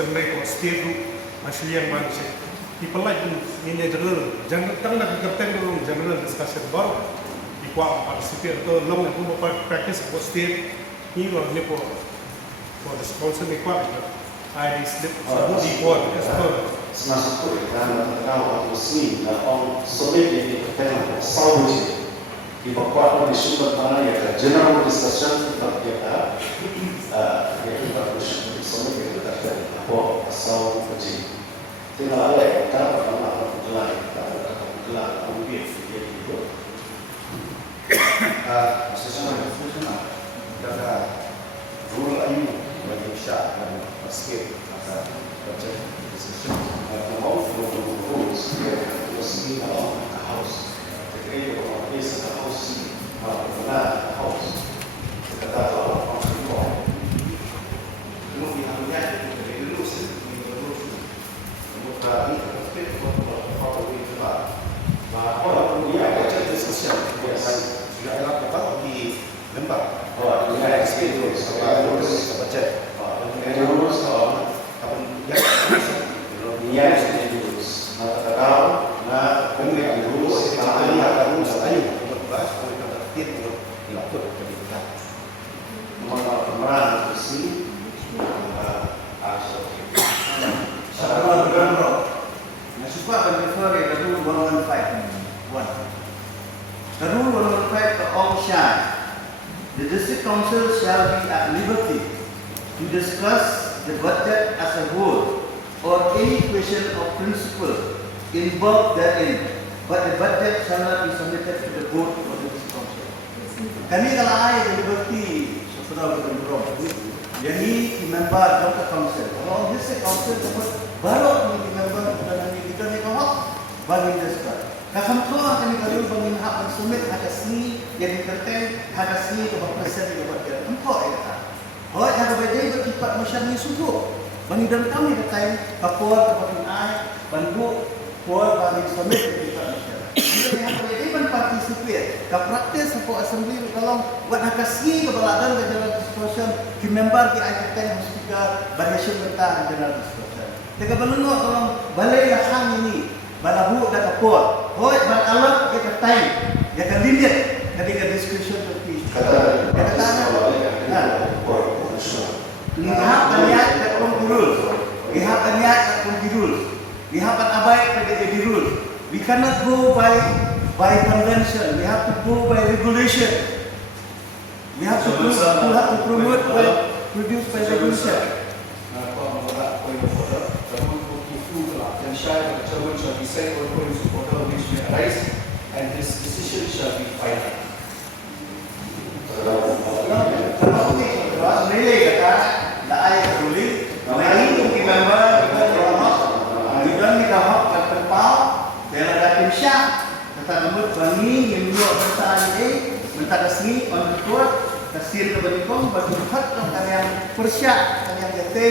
Assembly ko state group asliang manusia. People like in a general tang nagkakateng ng general discussion baru ikwa participate to long na po practice ko state hero ni po for the sponsor ikwa I slip di po Semasa itu karena terkawal resmi dan orang sulit ini terkena saudi di bawah di sumber mana ya general discussion kita ya kita harus sulit kita apa asal uji tinggal ada kita pertama gelar ambil dia itu sesuatu ada rule ini bagi syak dan basket maka baca the outflow of the rules was seen along the house. The creator of a place in the house, the house. The data of the people. We have yet to be lucid in the roof. The probably I watched this discussion. Yes, sudah ada apa di lembah. Oh, yeah, experience. About budget. And rules of Yes, it is. Kalau na pemilik rules, kita lihat rules ayu berbahas oleh tertib dilakukan ketika pemeran besi asal. Sama dengan roh. Nasuka akan refer to rule 115. The rule 115 to all shall. The district council shall be at liberty to discuss the budget as a whole or any question of principle involved therein, but the budget shall not be submitted to the board of the district council. Kami kalau ada liberty, saudara berundang, jadi member local council. Kalau district council dapat baru menjadi member dan kita ni kau bagi district. Kalau kami kalau bagi hak submit hak seni yang diterten hak seni kepada presiden kepada empok ya. Oh, ada beda berkipat masyarakat suku. Bani dan kami kata kapur kepada ai bantu puan bani summit kita masyarakat. Jadi yang berdepan participate ke praktis support assembly kalau buat hakasi kebaladan ke general discussion di member di IPTN hospital variation tentang general discussion. Dekat belengok kalau balai lahan ini balabu dan kapur. Hoi bal alat kita time ya kan limit ketika discussion terpi. Kata lihat niat dan rules. Lihat niat dan rules. Lihat abai pada rules. We cannot go by convention. We have to go by regulation. We have to promote by produce by regulation. And this decision shall be final. Really kata laai ruling, lain mungkin member kita orang kita ni dah hak terpau dan ada timsyak kata lembut bani yang dua besar ini minta resmi on record kasir ke benikong bagi hak yang persyak yang jati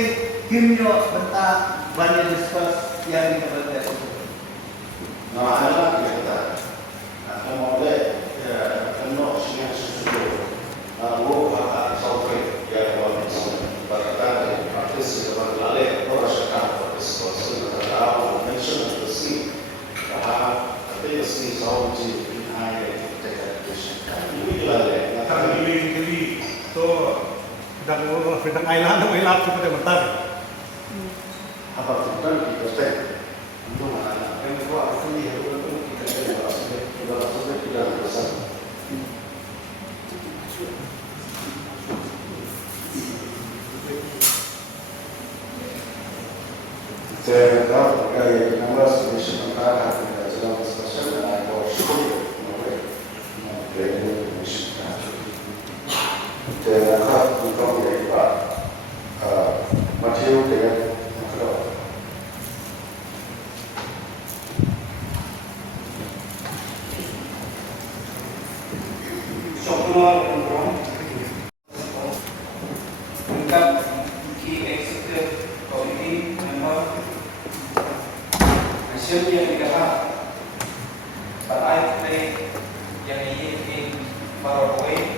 kimyo bentar bani diskus yang kita baca. Nah, ada kita kalau boleh kena siang sesuatu. Lalu kata sauke ya kalau berkata praktis dapat lalai orang sekarang praktis kalau terlalu mention bersih bahwa tapi bersih sauji hai dekat ini lalai Kami ini to sedang ailan kepada mentar. apa tujuan kita set untuk anak yang tua ini harus kita tidak bersama. Saya tahu gaya nomor submission antara dalam discussion dan aku syukur dari submission. Dan aku untuk mereka material dengan makro. Software program untuk key executive committee member yang dikatakan, but I play yang ini in Paraguay